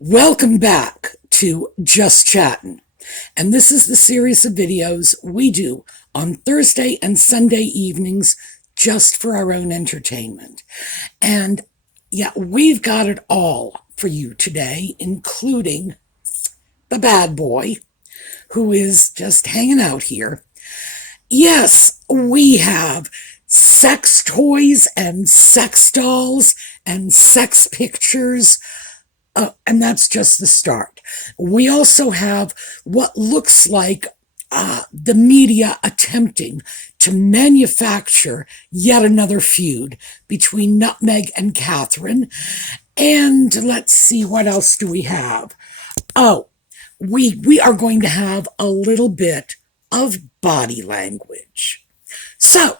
Welcome back to Just Chattin'. And this is the series of videos we do on Thursday and Sunday evenings just for our own entertainment. And yeah, we've got it all for you today, including the bad boy who is just hanging out here. Yes, we have sex toys and sex dolls and sex pictures. And that's just the start. We also have what looks like the media attempting to manufacture yet another feud between Nutmeg and Catherine. And let's see, what else do we have? Oh, we are going to have a little bit of body language. So,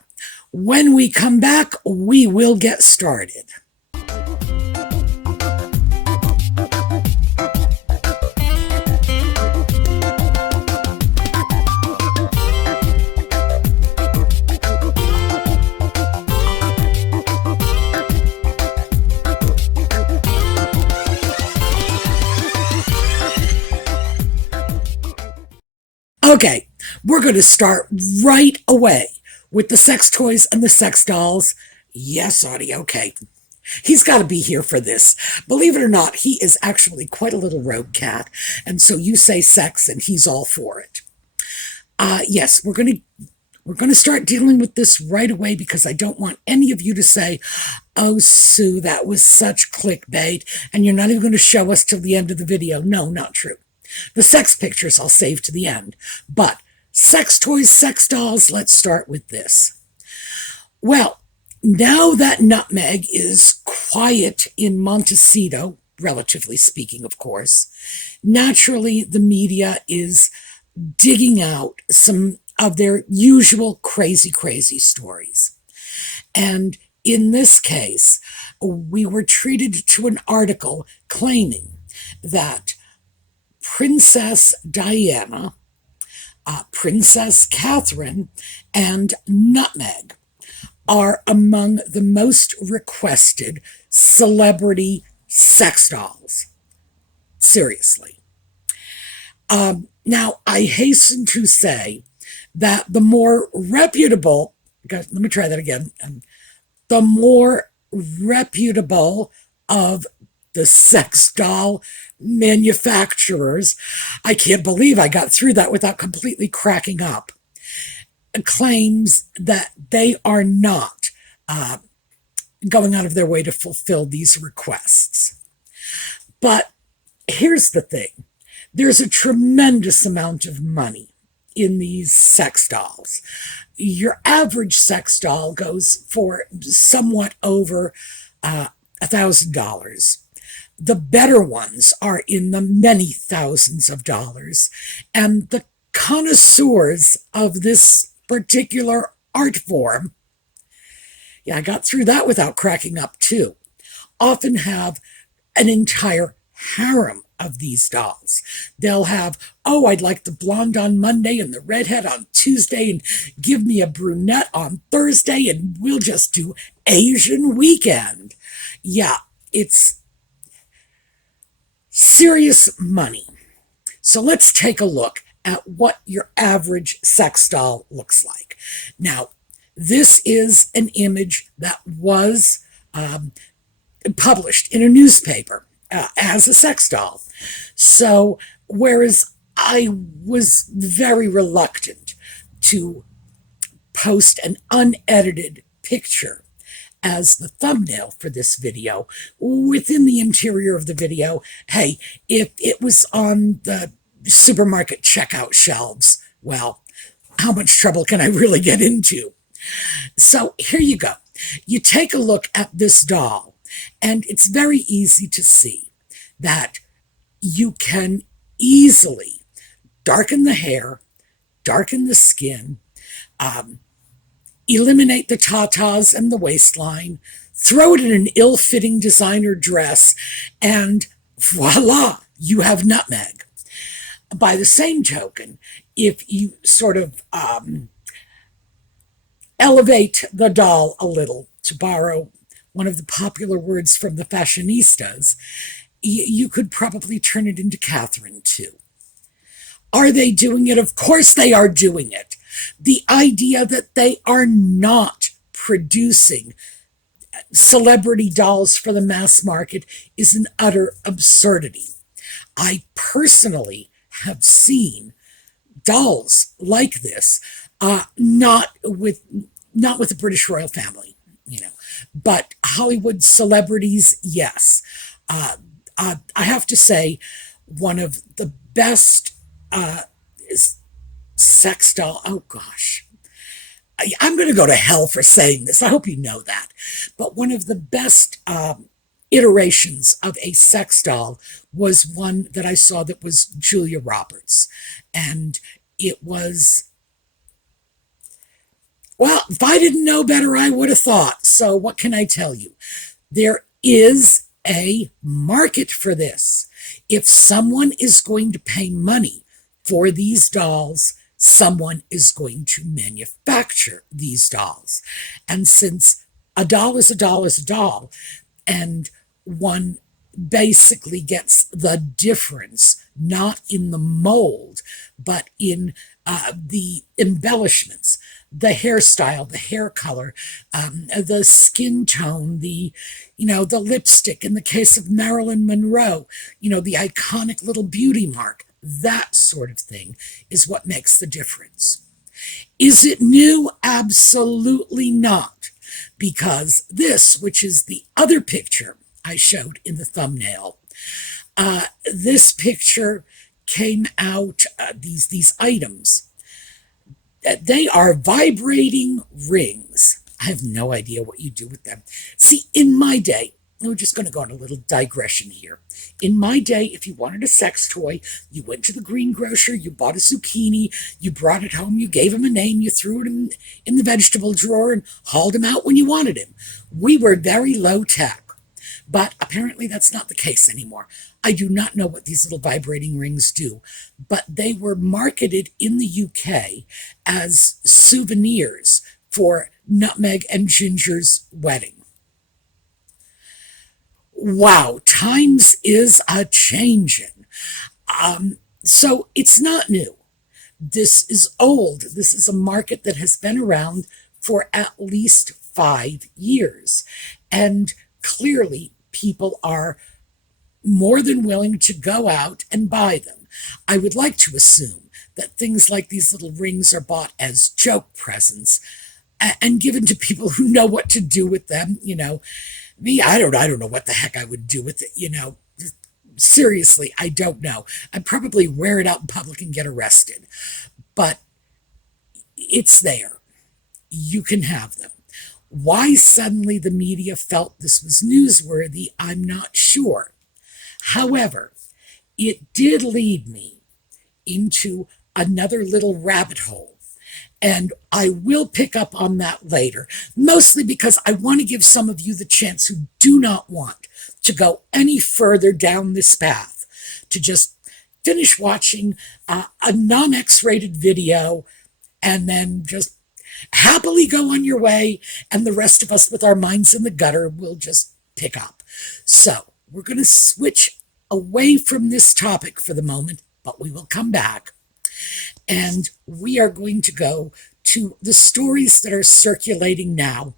when we come back, we will get started. Okay, we're going to start right away with the sex toys and the sex dolls. Yes, Audie, okay. He's got to be here for this. Believe it or not, he is actually quite a little rogue cat, and so you say sex and he's all for it. Yes, we're going to start dealing with this right away because I don't want any of you to say, "Oh, Sue, that was such clickbait, and you're not even going to show us till the end of the video." No, not true. The sex pictures I'll save to the end. But sex toys, sex dolls, let's start with this. Well, now that Nutmeg is quiet in Montecito, relatively speaking, of course, naturally the media is digging out some of their usual crazy stories. And in this case, we were treated to an article claiming that Princess Diana, Princess Catherine, and Nutmeg are among the most requested celebrity sex dolls. Seriously. Now, I hasten to say that the more reputable, let me try that again, the more reputable of the sex doll manufacturers, I can't believe I got through that without completely cracking up, claims that they are not going out of their way to fulfill these requests. But here's the thing. There's a tremendous amount of money in these sex dolls. Your average sex doll goes for somewhat over $1,000. The better ones are in the many thousands of dollars, and the connoisseurs of this particular art form, yeah, I got through that without cracking up too, often have an entire harem of these dolls. They'll have, "Oh, I'd like the blonde on Monday and the redhead on Tuesday, and give me a brunette on Thursday, and we'll just do Asian weekend." Yeah, it's serious money. So let's take a look at what your average sex doll looks like. Now, this is an image that was published in a newspaper as a sex doll. So, whereas I was very reluctant to post an unedited picture as the thumbnail for this video, within the interior of the video, hey, if it was on the supermarket checkout shelves, well, how much trouble can I really get into? So here you go. You take a look at this doll, and it's very easy to see that you can easily darken the hair, darken the skin, eliminate the tatas and the waistline, throw it in an ill-fitting designer dress, and voila, you have Nutmeg. By the same token, if you sort of elevate the doll a little, to borrow one of the popular words from the fashionistas, You could probably turn it into Catherine too. Are they doing it? Of course they are doing it. The idea that they are not producing celebrity dolls for the mass market is an utter absurdity. I personally have seen dolls like this, not with the British royal family, but Hollywood celebrities, yes. I have to say, one of the best sex doll. Oh gosh, I'm going to go to hell for saying this. I hope you know that. But one of the best iterations of a sex doll was one that I saw that was Julia Roberts. And it was, well, if I didn't know better, I would have thought. So what can I tell you? There is a market for this. If someone is going to pay money for these dolls, someone is going to manufacture these dolls. And since a doll is a doll is a doll, and one basically gets the difference not in the mold, but in the embellishments, the hairstyle, the hair color, the skin tone, the lipstick. In the case of Marilyn Monroe, the iconic little beauty mark. That sort of thing is what makes the difference. Is it new? Absolutely not. Because this, which is the other picture I showed in the thumbnail, this picture came out, these items. They are vibrating rings. I have no idea what you do with them. See, in my day, we're just going to go on a little digression here. In my day, if you wanted a sex toy, you went to the greengrocer, you bought a zucchini, you brought it home, you gave him a name, you threw it in the vegetable drawer and hauled him out when you wanted him. We were very low tech. But apparently that's not the case anymore. I do not know what these little vibrating rings do, but they were marketed in the UK as souvenirs for Nutmeg and Ginger's wedding. Wow, times is a changin'. So it's not new. This is old. This is a market that has been around for at least 5 years. And clearly, people are more than willing to go out and buy them. I would like to assume that things like these little rings are bought as joke presents and given to people who know what to do with them. Me, I don't know what the heck I would do with it. Seriously, I don't know. I'd probably wear it out in public and get arrested. But it's there. You can have them. Why suddenly the media felt this was newsworthy, I'm not sure. However, it did lead me into another little rabbit hole. And I will pick up on that later, mostly because I want to give some of you the chance who do not want to go any further down this path, to just finish watching a non-X-rated video and then just happily go on your way, and the rest of us with our minds in the gutter will just pick up. So we're going to switch away from this topic for the moment, but we will come back. And we are going to go to the stories that are circulating now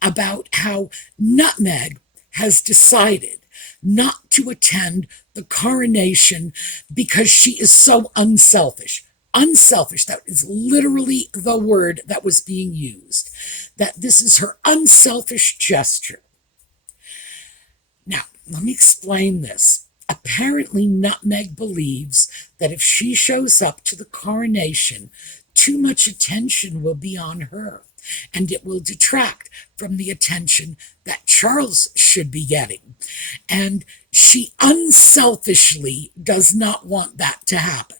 about how Nutmeg has decided not to attend the coronation because she is so unselfish. Unselfish, that is literally the word that was being used. That this is her unselfish gesture. Now, let me explain this. Apparently, Nutmeg believes that if she shows up to the coronation, too much attention will be on her, and it will detract from the attention that Charles should be getting. And she unselfishly does not want that to happen.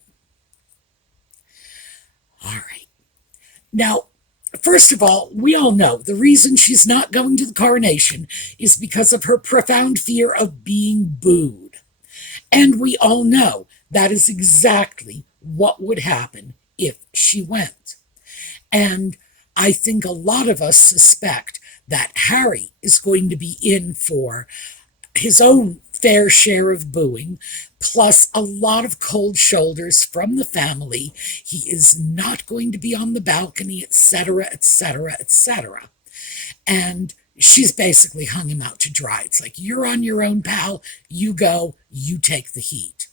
All right. Now, first of all, we all know the reason she's not going to the coronation is because of her profound fear of being booed. And we all know that is exactly what would happen if she went. And I think a lot of us suspect that Harry is going to be in for his own fair share of booing, plus a lot of cold shoulders from the family. He is not going to be on the balcony, etc., etc., etc. And she's basically hung him out to dry. It's like, you're on your own, pal. You go, you take the heat.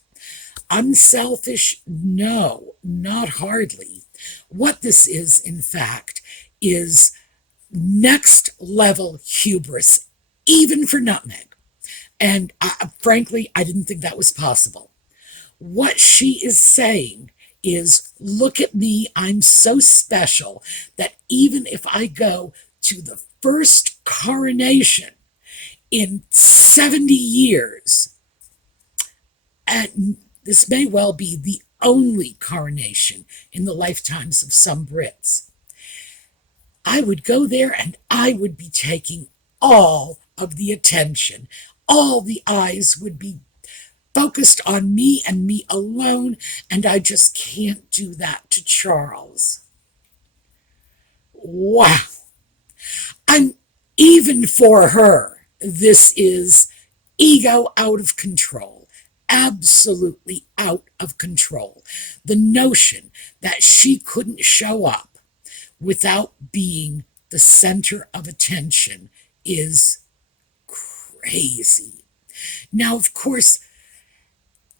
Unselfish? No, not hardly. What this is, in fact, is next level hubris, even for Nutmeg. And frankly, I didn't think that was possible. What she is saying is, look at me, I'm so special that even if I go to the first coronation in 70 years, and this may well be the only coronation in the lifetimes of some Brits, I would go there and I would be taking all of the attention. All the eyes would be focused on me and me alone, and I just can't do that to Charles. Wow. And even for her, this is ego out of control. Absolutely out of control. The notion that she couldn't show up without being the center of attention is crazy. Now, of course,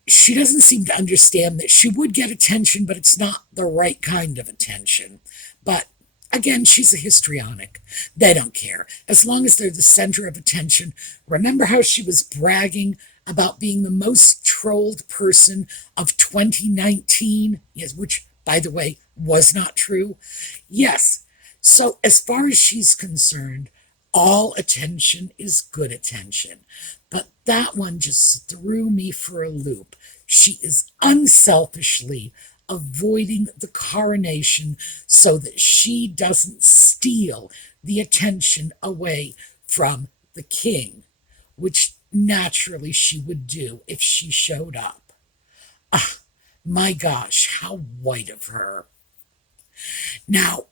she doesn't seem to understand that she would get attention, but it's not the right kind of attention. But again, she's a histrionic. They don't care. As long as they're the center of attention. Remember how she was bragging about being the most trolled person of 2019? Yes, which, by the way, was not true. Yes. So as far as she's concerned, all attention is good attention. But that one just threw me for a loop. She is unselfishly avoiding the coronation so that she doesn't steal the attention away from the king, which naturally she would do if she showed up. Ah, my gosh, how white of her. Now,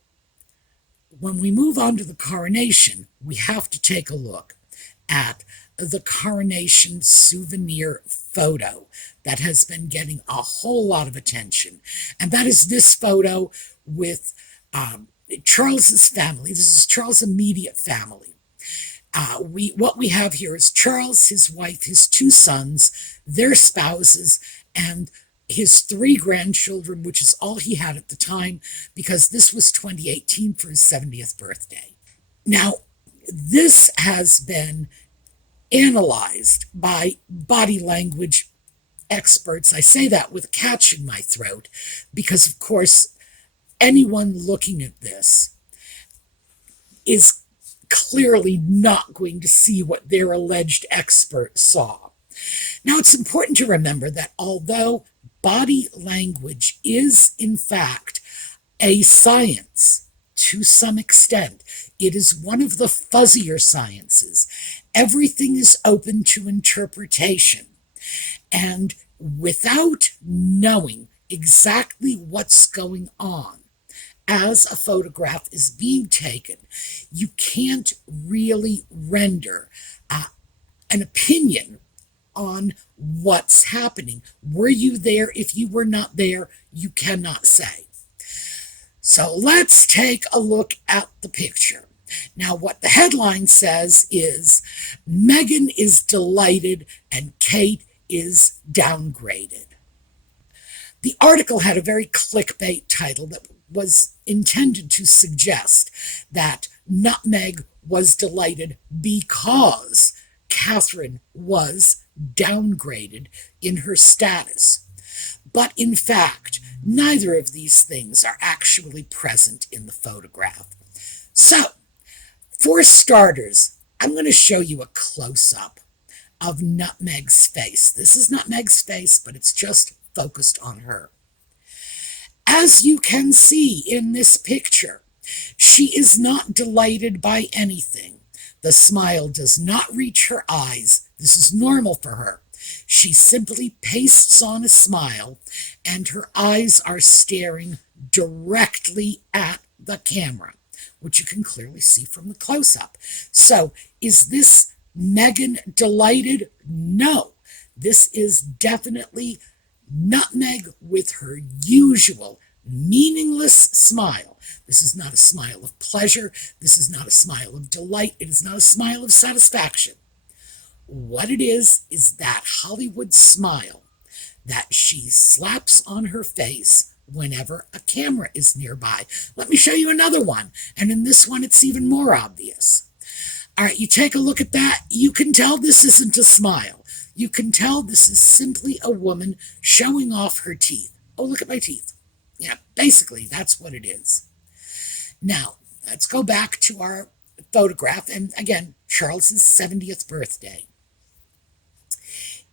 when we move on to the coronation, we have to take a look at the coronation souvenir photo that has been getting a whole lot of attention. And that is this photo with Charles's family. This is Charles' immediate family. What we have here is Charles, his wife, his two sons, their spouses, and his three grandchildren, which is all he had at the time, because this was 2018 for his 70th birthday. Now, this has been analyzed by body language experts. I say that with a catch in my throat, because, of course, anyone looking at this is clearly not going to see what their alleged expert saw. Now, it's important to remember that although body language is, in fact, a science to some extent, it is one of the fuzzier sciences. Everything is open to interpretation. And without knowing exactly what's going on as a photograph is being taken, you can't really render an opinion on what's happening. Were you there? If you were not there, you cannot say. So let's take a look at the picture. Now, what the headline says is, Meghan is delighted and Kate is downgraded. The article had a very clickbait title that was intended to suggest that Nutmeg was delighted because Catherine was downgraded in her status. But in fact, neither of these things are actually present in the photograph. So, for starters, I'm going to show you a close-up of Nutmeg's face. This is Nutmeg's face, but it's just focused on her. As you can see in this picture, she is not delighted by anything. The smile does not reach her eyes. This is normal for her. She simply pastes on a smile, and her eyes are staring directly at the camera, which you can clearly see from the close-up. So, is this Meghan delighted? No. This is definitely Nutmeg with her usual meaningless smile. This is not a smile of pleasure. This is not a smile of delight. It is not a smile of satisfaction. What it is that Hollywood smile that she slaps on her face whenever a camera is nearby. Let me show you another one. And in this one, it's even more obvious. All right, you take a look at that. You can tell this isn't a smile. You can tell this is simply a woman showing off her teeth. Oh, look at my teeth. Yeah, basically, that's what it is. Now, let's go back to our photograph. And again, Charles's 70th birthday.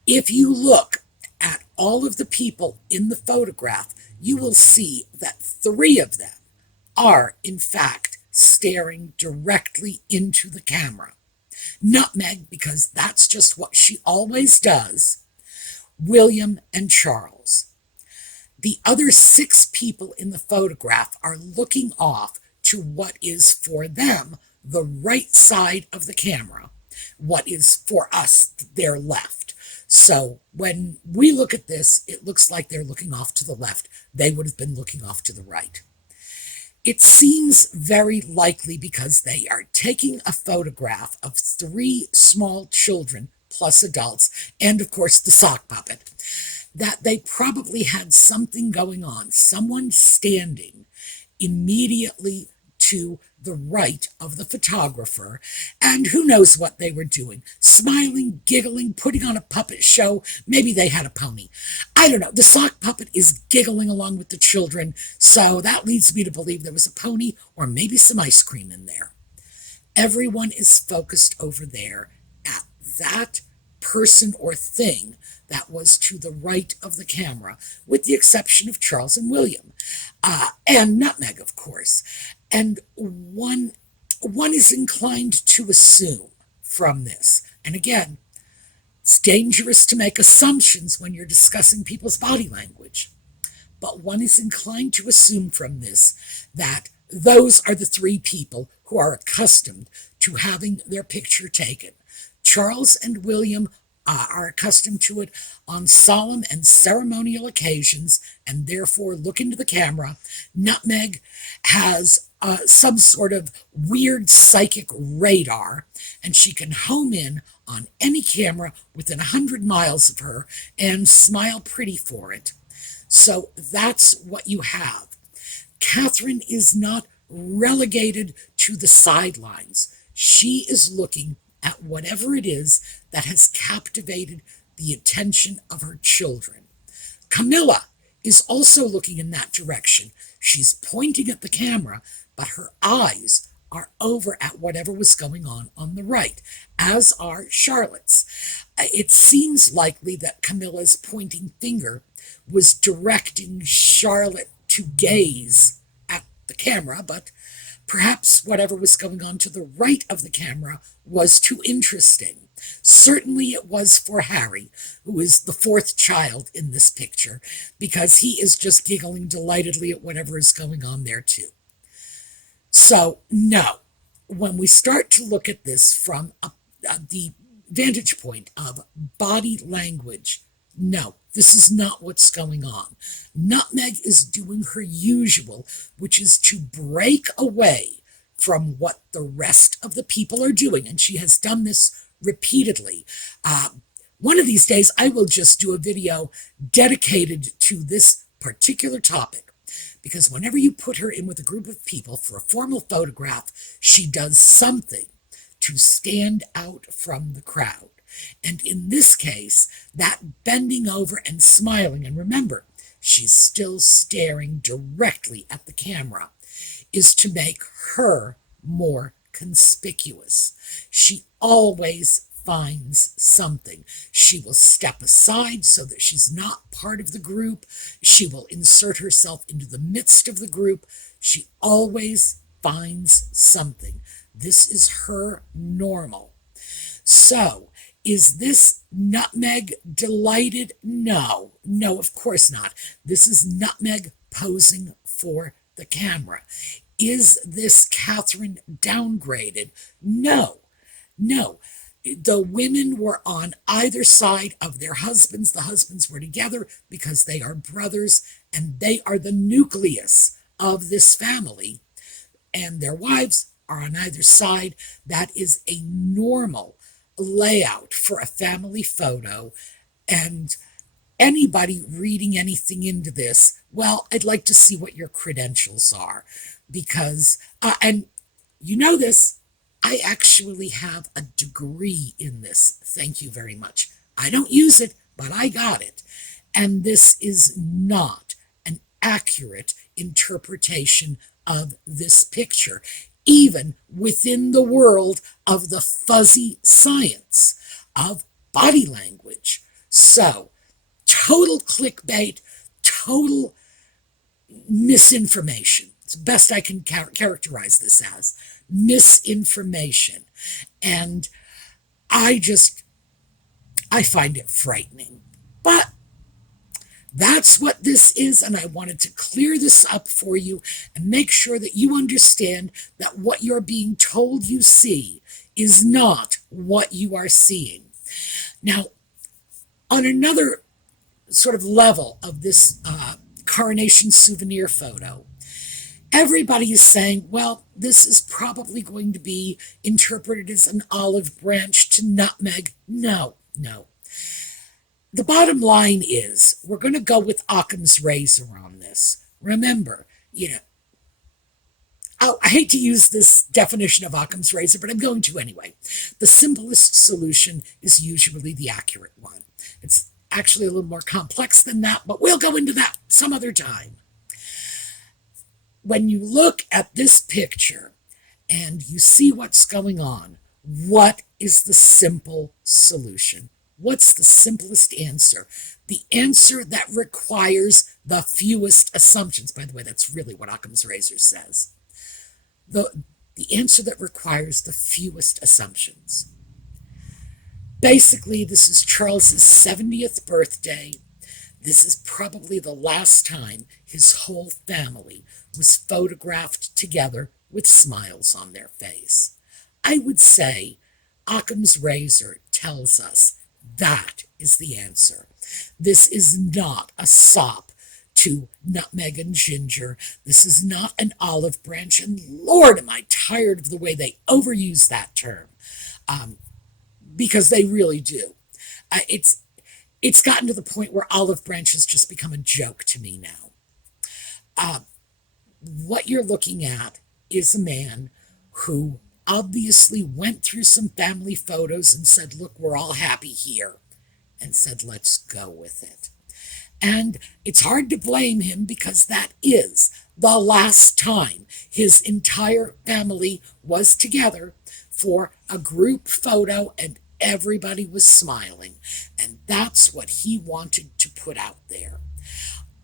If you look at all of the people in the photograph, you will see that 3 of them are, in fact, staring directly into the camera. Nutmeg, because that's just what she always does. William and Charles. The other 6 people in the photograph are looking off to what is for them the right side of the camera, what is for us their left. So when we look at this, it looks like they're looking off to the left. They would have been looking off to the right. It seems very likely, because they are taking a photograph of 3 small children plus adults, and of course the sock puppet, that they probably had something going on, someone standing immediately to the right of the photographer, and who knows what they were doing, smiling, giggling, putting on a puppet show. Maybe they had a pony. I don't know. The sock puppet is giggling along with the children, so that leads me to believe there was a pony or maybe some ice cream in there. Everyone is focused over there at that person or thing that was to the right of the camera, with the exception of Charles and William, and Nutmeg, of course. And one is inclined to assume from this, and again, it's dangerous to make assumptions when you're discussing people's body language, but one is inclined to assume from this that those are the 3 people who are accustomed to having their picture taken. Charles and William are accustomed to it on solemn and ceremonial occasions, and therefore look into the camera. Nutmeg has some sort of weird psychic radar, and she can home in on any camera within 100 miles of her and smile pretty for it. So that's what you have. Catherine is not relegated to the sidelines. She is looking at whatever it is that has captivated the attention of her children. Camilla is also looking in that direction. She's pointing at the camera, but her eyes are over at whatever was going on the right, as are Charlotte's. It seems likely that Camilla's pointing finger was directing Charlotte to gaze at the camera, but perhaps whatever was going on to the right of the camera was too interesting. Certainly it was for Harry, who is the 4th child in this picture, because he is just giggling delightedly at whatever is going on there too. So, no, when we start to look at this from the vantage point of body language, no, this is not what's going on. Nutmeg is doing her usual, which is to break away from what the rest of the people are doing, and she has done this repeatedly. One of these days, I will just do a video dedicated to this particular topic, because whenever you put her in with a group of people for a formal photograph, she does something to stand out from the crowd. And in this case, that bending over and smiling, and remember, she's still staring directly at the camera, is to make her more conspicuous. She always finds something. She will step aside so that she's not part of the group. She will insert herself into the midst of the group. She always finds something. This is her normal. So, is this Nutmeg delighted? No, of course not. This is Nutmeg posing for the camera. Is this Catherine downgraded? No. The women were on either side of their husbands. The husbands were together because they are brothers and they are the nucleus of this family. And their wives are on either side. That is a normal layout for a family photo. And anybody reading anything into this, well, I'd like to see what your credentials are. Because, and you know this, I actually have a degree in this. Thank you very much. I don't use it, but I got it. And this is not an accurate interpretation of this picture, even within the world of the fuzzy science of body language. So, total clickbait, total misinformation. It's the best I can characterize this as misinformation. And I find it frightening. But that's what this is, and I wanted to clear this up for you and make sure that you understand that what you're being told you see is not what you are seeing. Now, on another sort of level of this coronation souvenir photo, everybody is saying, well, this is probably going to be interpreted as an olive branch to nutmeg. No. The bottom line is we're going to go with Occam's razor on this. Remember, I hate to use this definition of Occam's razor, but I'm going to anyway. The simplest solution is usually the accurate one. It's actually a little more complex than that, but we'll go into that some other time. When you look at this picture and you see what's going on, what is the simple solution? What's the simplest answer? The answer that requires the fewest assumptions. By the way, that's really what Occam's razor says. The answer that requires the fewest assumptions. Basically, this is Charles's 70th birthday. This is probably the last time his whole family was photographed together with smiles on their face. I would say Occam's razor tells us that is the answer. This is not a sop to nutmeg and ginger. This is not an olive branch. And Lord, am I tired of the way they overuse that term. Because they really do. It's gotten to the point where olive branch has just become a joke to me now. What you're looking at is a man who obviously went through some family photos and said, look, we're all happy here, and said, let's go with it. And it's hard to blame him because that is the last time his entire family was together for a group photo and everybody was smiling. And that's what he wanted to put out there.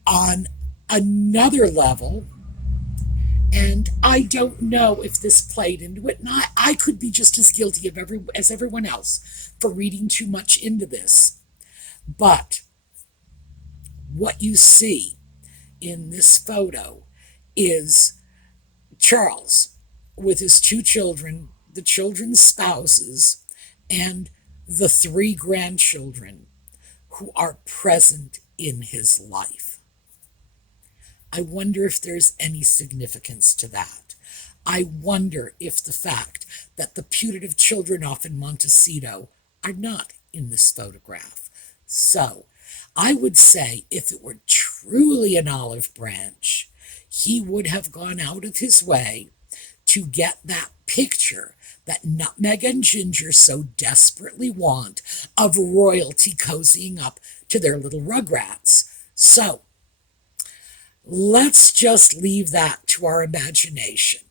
On another level, and I don't know if this played into it, and I could be just as guilty as everyone else for reading too much into this. But what you see in this photo is Charles with his two children, the children's spouses, and the 3 grandchildren who are present in his life. I wonder if there's any significance to that. I wonder if the fact that the putative children off in Montecito are not in this photograph. So, I would say if it were truly an olive branch, he would have gone out of his way to get that picture that nutmeg and ginger so desperately want of royalty cozying up to their little rugrats. So, let's just leave that to our imagination.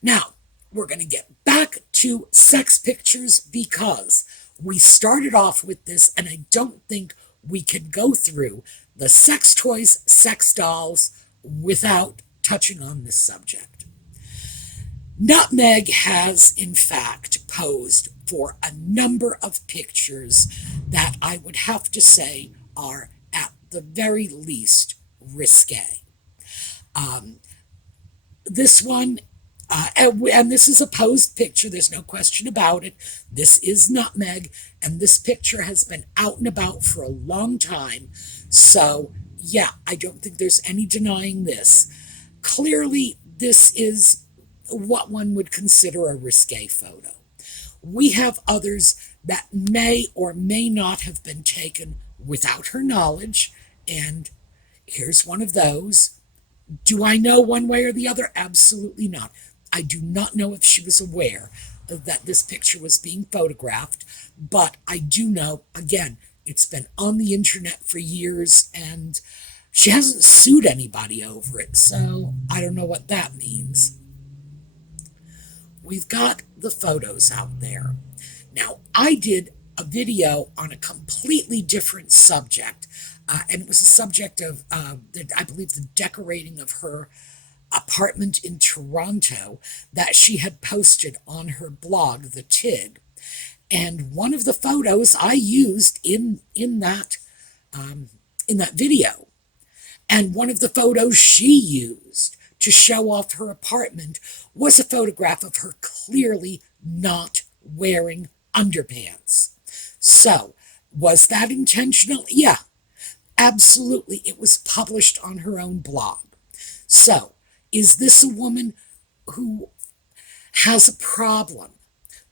Now, we're going to get back to sex pictures because we started off with this, and I don't think we can go through the sex toys, sex dolls, without touching on this subject. Nutmeg has, in fact, posed for a number of pictures that I would have to say are, at the very least, risque. This one And this is a posed picture. There's no question about it. This is Nutmeg, and this picture has been out and about for a long time. So, yeah, I don't think there's any denying this. Clearly, this is what one would consider a risque photo. We have others that may or may not have been taken without her knowledge, and here's one of those. Do I know one way or the other? Absolutely not. I do not know if she was aware that this picture was being photographed, but I do know, again, it's been on the internet for years and she hasn't sued anybody over it, so I don't know what that means. We've got the photos out there. Now, I did a video on a completely different subject, and it was a subject of, I believe, the decorating of her apartment in Toronto that she had posted on her blog, The Tid. And one of the photos I used in that video, and one of the photos she used to show off her apartment was a photograph of her clearly not wearing underpants. So, was that intentional? Yeah, absolutely. It was published on her own blog. So, is this a woman who has a problem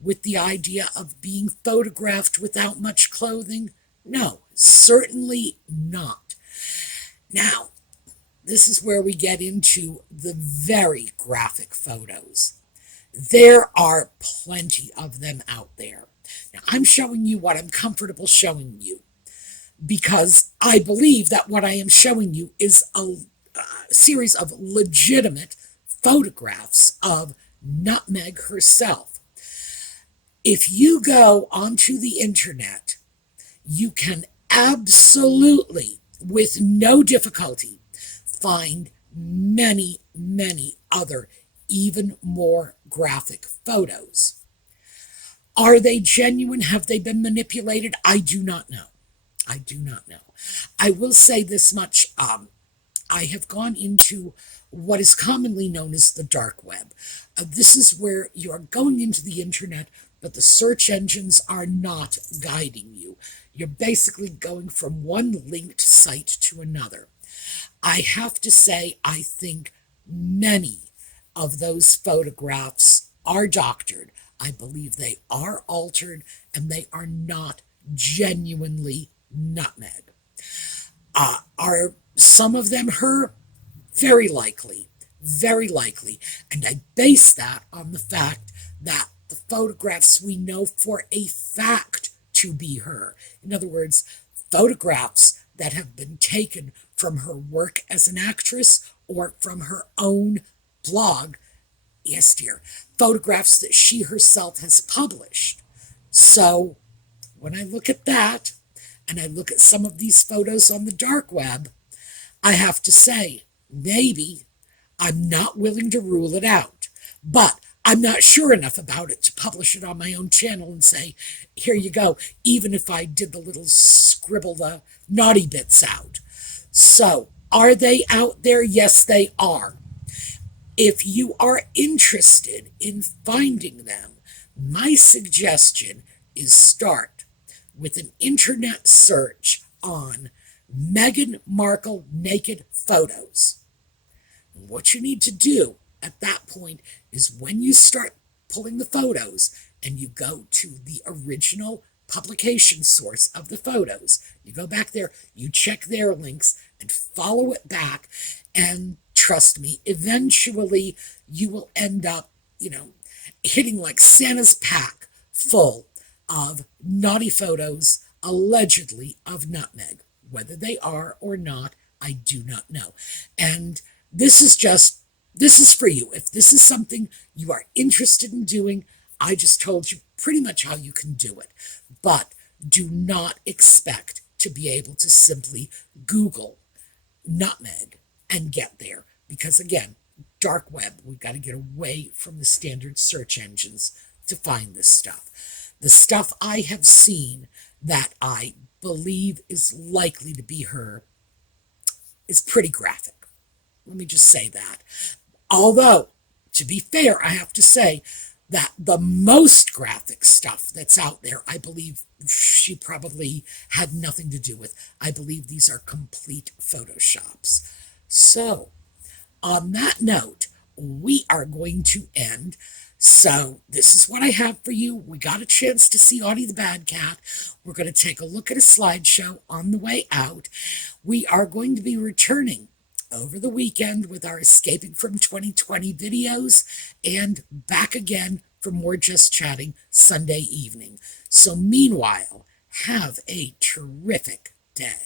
with the idea of being photographed without much clothing? No, certainly not. Now, this is where we get into the very graphic photos. There are plenty of them out there. Now, I'm showing you what I'm comfortable showing you because I believe that what I am showing you is a series of legitimate photographs of Nutmeg herself. If you go onto the internet, you can absolutely, with no difficulty, find many, many other, even more graphic photos. Are they genuine? Have they been manipulated? I do not know. I do not know. I will say this much. I have gone into what is commonly known as the dark web. This is where you're going into the internet, but the search engines are not guiding you. You're basically going from one linked site to another. I have to say, I think many of those photographs are doctored. I believe they are altered and they are not genuinely Nutmeg. Are some of them her? Very likely. Very likely. And I base that on the fact that the photographs we know for a fact to be her. In other words, photographs that have been taken from her work as an actress or from her own blog. Yes, dear. Photographs that she herself has published. So when I look at that, and I look at some of these photos on the dark web, I have to say, maybe I'm not willing to rule it out. But I'm not sure enough about it to publish it on my own channel and say, here you go, even if I did the little scribble the naughty bits out. So, are they out there? Yes, they are. If you are interested in finding them, my suggestion is start with an internet search on Meghan Markle naked photos. And what you need to do at that point is when you start pulling the photos and you go to the original publication source of the photos, you go back there, you check their links and follow it back, and trust me, eventually you will end up, hitting like Santa's pack full of naughty photos allegedly of Nutmeg. Whether they are or not, I do not know. And this is for you. If this is something you are interested in doing, I just told you pretty much how you can do it. But do not expect to be able to simply Google Nutmeg and get there. Because again, dark web, we've got to get away from the standard search engines to find this stuff. The stuff I have seen that I believe is likely to be her is pretty graphic. Let me just say that. Although, To be fair, I have to say that the most graphic stuff that's out there, I believe she probably had nothing to do with. I believe these are complete Photoshops. So, on that note, we are going to end. So, this is what I have for you. We got a chance to see Audie the Bad Cat. We're going to take a look at a slideshow on the way out. We are going to be returning over the weekend with our Escaping from 2020 videos and back again for more Just Chatting Sunday evening. So, meanwhile, have a terrific day.